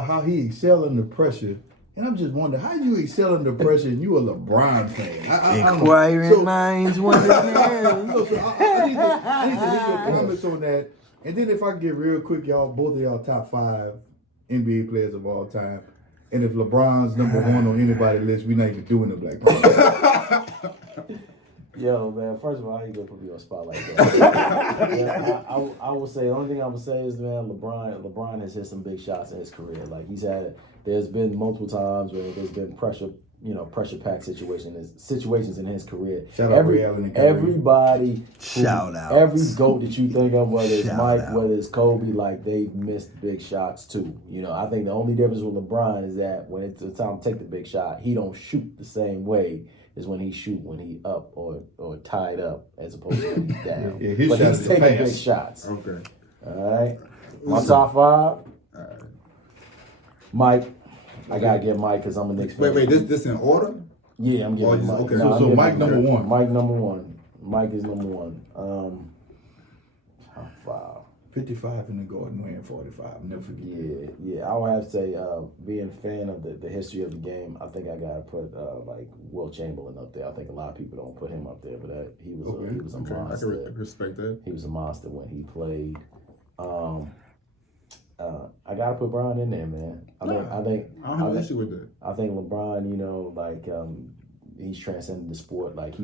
how he excel under pressure. And I'm just wondering, how you excel under pressure and you a LeBron fan? Inquiring minds wonder now. I need to hear your comments on that. And then if I get real quick, y'all, both of y'all top 5 NBA players of all time. And if LeBron's number 1 on anybody's list, we're not even doing the Black Panther. Yo, man, first of all, how you gonna put me on a spot like that? Yeah, I will say, the only thing I would say is, man, LeBron has hit some big shots in his career. Like, there's been multiple times where there's been pressure-packed situations in his career. Shout out Ray Allen and Kyrie. Everybody, Shout out. every GOAT that you think of, whether it's Shout Mike, out. whether it's Kobe, like, they've missed big shots too. You know, I think the only difference with LeBron is that when it's the time to take the big shot, he don't shoot the same way is when he up or tied up as opposed to when he's down. Yeah, his but shots he's is taking pass. big shots. Okay. All right. My top 5. Mike. I gotta get Mike because I'm a Knicks fan. Wait, this in order? Yeah, I'm getting Mike. okay. No, I'm So getting Mike number 1. Mike number 1. Mike is number 1. Top 5. 55 in the Garden wearing 45. Never forget. Yeah. I would have to say, being a fan of the history of the game, I think I gotta put like Will Chamberlain up there. I think a lot of people don't put him up there, but he was a I monster. can respect that. He was a monster when he played. I gotta put Bron in there, man. I think I don't have an issue with that. I think LeBron, he's transcended the sport. Like I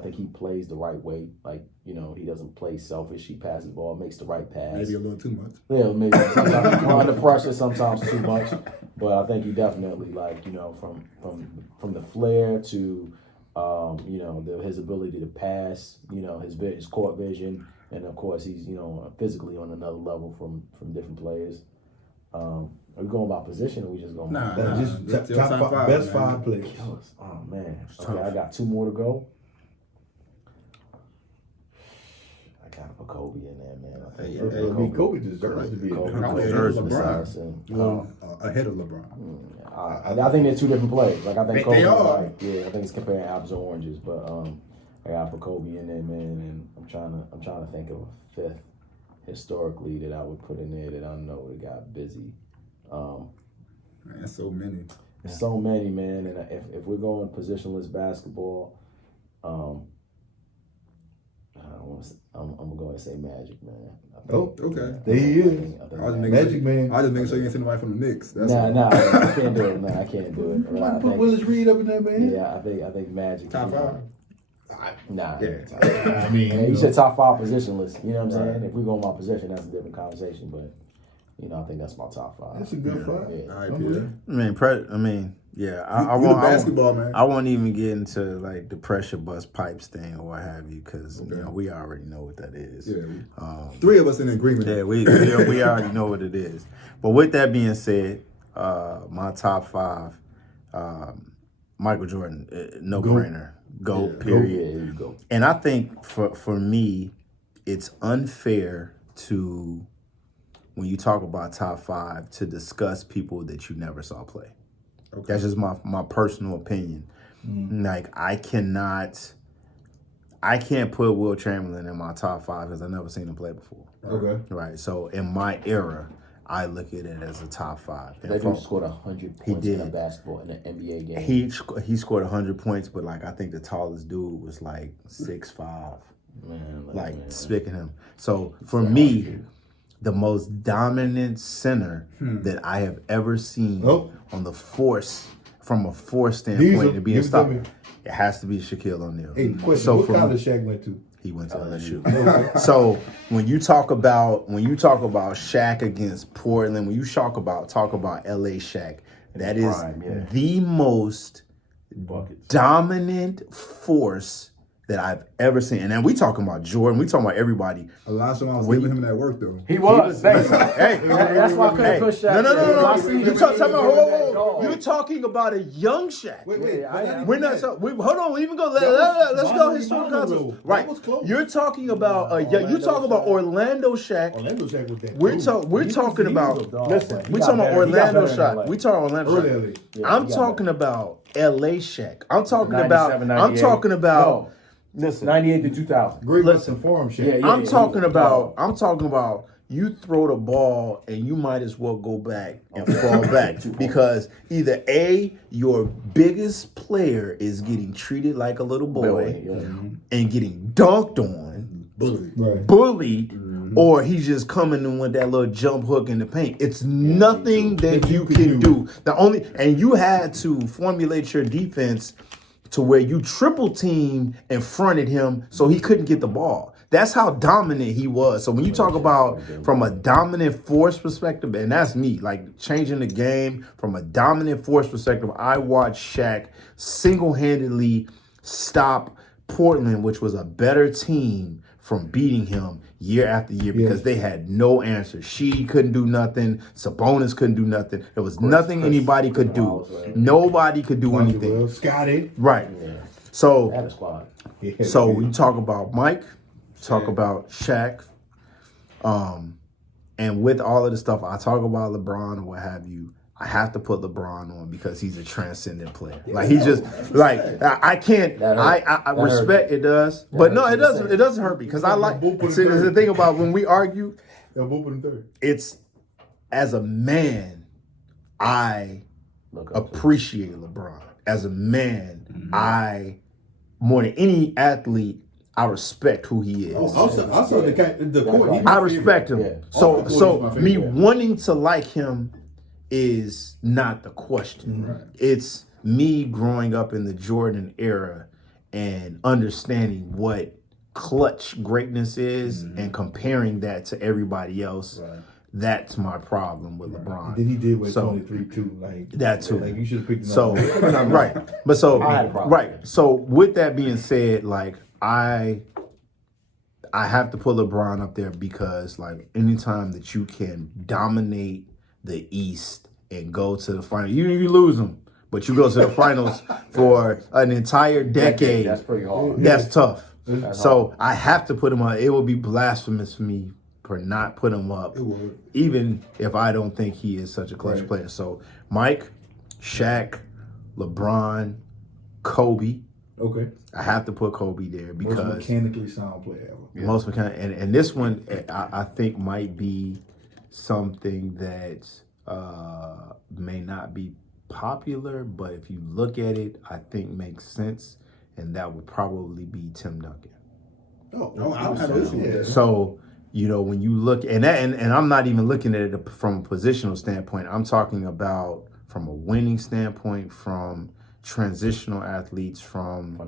think he plays the right way. Like, he doesn't play selfish. He passes the ball, makes the right pass. Maybe a little too much. Yeah, maybe sometimes under pressure, sometimes too much. But I think he definitely from the flair to his ability to pass, his court vision, and of course he's physically on another level from different players. Are we going by position, or we just going? Just your top 5, best 5 players. Oh man, okay, I got 2 more to go. I gotta put Kobe in there, man. I think Kobe deserves to be Kobe in deserves there. Ahead of LeBron. I think they're 2 different players. Like I think Kobe, they are. I think it's comparing apples and oranges. But I gotta put Kobe in there, man. And I'm trying to think of a 5th historically that I would put in there that I know would have got busy. Man, so many. So many, man. And if we're going positionless basketball, I'm going to say Magic, man. Okay. There he is. Magic Man. I just make sure you ain't seen nobody from the Knicks. Nah, I can't do it. I can't do it. You want to put Willis Reed up in there, man? Yeah, I think Magic. Top 5. Nah. I mean, You said top 5 positionless. You know what I'm saying? If we go my position, that's a different conversation. But I think that's my top 5. That's a good 5. Yeah. All right, Peter. I You won't. basketball, man. I won't even get into like the pressure bust pipes thing or what have you, because we already know what that is. Yeah. 3 of us in agreement. Yeah, we already know what it is. But with that being said, my top 5, Michael Jordan, no brainer, GOAT, period. Yeah, you go. And I think for me, it's unfair to, when you talk about top 5, to discuss people that you never saw play. Okay. That's just my personal opinion. Like I can't put Will Chamberlain in my top 5 because I've never seen him play before. Okay. Right. So in my era, I look at it as a top 5. That dude scored 100 points did. in a basketball in an NBA game. He scored 100 points, but like I think the tallest dude was like 6'5". Man, Speaking him. So for me, the most dominant center that I have ever seen on the force, from a force standpoint, to be unstoppable, it has to be Shaquille O'Neal. Hey, question: So what for college me, Shaq went to? he went to LSU. So when you talk about Shaq against Portland, when you talk about LA Shaq, that is prime, the most dominant force that I've ever seen. And then we talking about Jordan, we talking about everybody. Elijah was giving him that work though. He was. Thanks. Hey, That's why I couldn't push Shaq. No. You're talking about a young Shaq. Wait. We're not. Hold on. We even go. Let's go historical context. Right. You're talking about you talking about Orlando Shaq. Orlando Shaq was that. We're talking about. Listen, we're talking about Orlando Shaq. We talking Orlando Shaq. I'm talking about LA Shaq. I'm talking about. Listen, 98 to 2000. Great Western Forum Shaq. I'm talking about you throw the ball and you might as well go back and fall back because either A, your biggest player is getting treated like a little boy and getting dunked on, bullied, or he's just coming in with that little jump hook in the paint. It's nothing that you can do. And you had to formulate your defense to where you triple team and fronted him so he couldn't get the ball. That's how dominant he was. So when you talk about from a dominant force perspective, and that's me, like changing the game from a dominant force perspective, I watched Shaq single-handedly stop Portland, which was a better team, from beating him year after year because they had no answer. She couldn't do nothing. Sabonis couldn't do nothing. There was nothing anybody could do. Nobody could do anything. Scotty. Right. Yeah. So, Had a squad. so we talk about Mike, talk about Shaq, and with all of the stuff I talk about LeBron and what have you, I have to put LeBron on because he's a transcendent player. Like he's just like I can't. I respect it does, but no, it doesn't. It doesn't hurt me because I like. See, the thing about when we argue, it's as a man, I appreciate LeBron. As a man, I more than any athlete, I respect who he is. Also the court. I respect him. Yeah. So me wanting to like him is not the question. Right. It's me growing up in the Jordan era and understanding what clutch greatness is and comparing that to everybody else. Right. That's my problem with LeBron. Then he did with 23 too. Like that too. Like you should have picked him So up. right. But so I had a problem. right. So with that being said, like I have to put LeBron up there because like anytime that you can dominate the East and go to the final, you lose them, but you go to the finals for an entire decade. That's pretty hard. That's tough. That's So I have to put him up. It would be blasphemous for me for not putting him up, even if I don't think he is such a clutch player. So Mike, Shaq, LeBron, Kobe. Okay. I have to put Kobe there because Most mechanically sound player ever. most mechanic, and this one I think might be something that may not be popular, but if you look at it, I think makes sense, and that would probably be Tim Duncan. Oh, I don't have an issue with that. So you know when you look and I'm not even looking at it from a positional standpoint. I'm talking about from a winning standpoint, from transitional athletes, from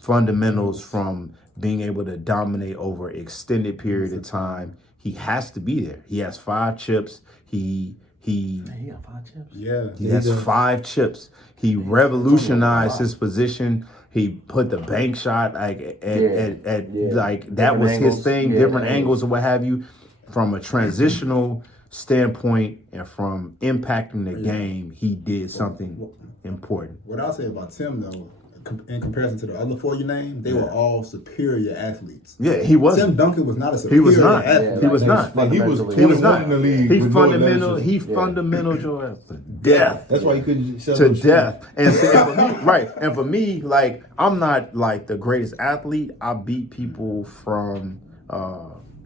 fundamentals, from being able to dominate over extended period of time. He has to be there. He has 5 chips. He got 5 chips. Yeah. He has 5 chips. He revolutionized his position. He put the bank shot like at like that Different was angles. his thing, different angles or what have you. From a transitional standpoint and from impacting the game, he did something important. What I'll say about Tim, though, in comparison to the other 4 you named, they were all superior athletes. Yeah, he was. Tim Duncan was not a superior He was not. athlete. He was not. Like he was not. in the league. He with no fundamental. leadership. He fundamental to death. That's why he couldn't sell To those death. And for me, right. And for me, like I'm not like the greatest athlete. I beat people from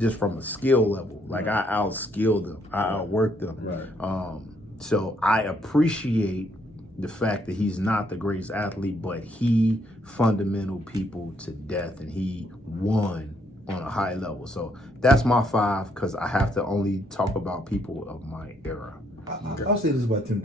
just from a skill level. Like I outskilled them. I outworked them. Right. So I appreciate the fact that he's not the greatest athlete, but he fundamental people to death, and he won on a high level. So that's my 5 because I have to only talk about people of my era. I'll say this about Tim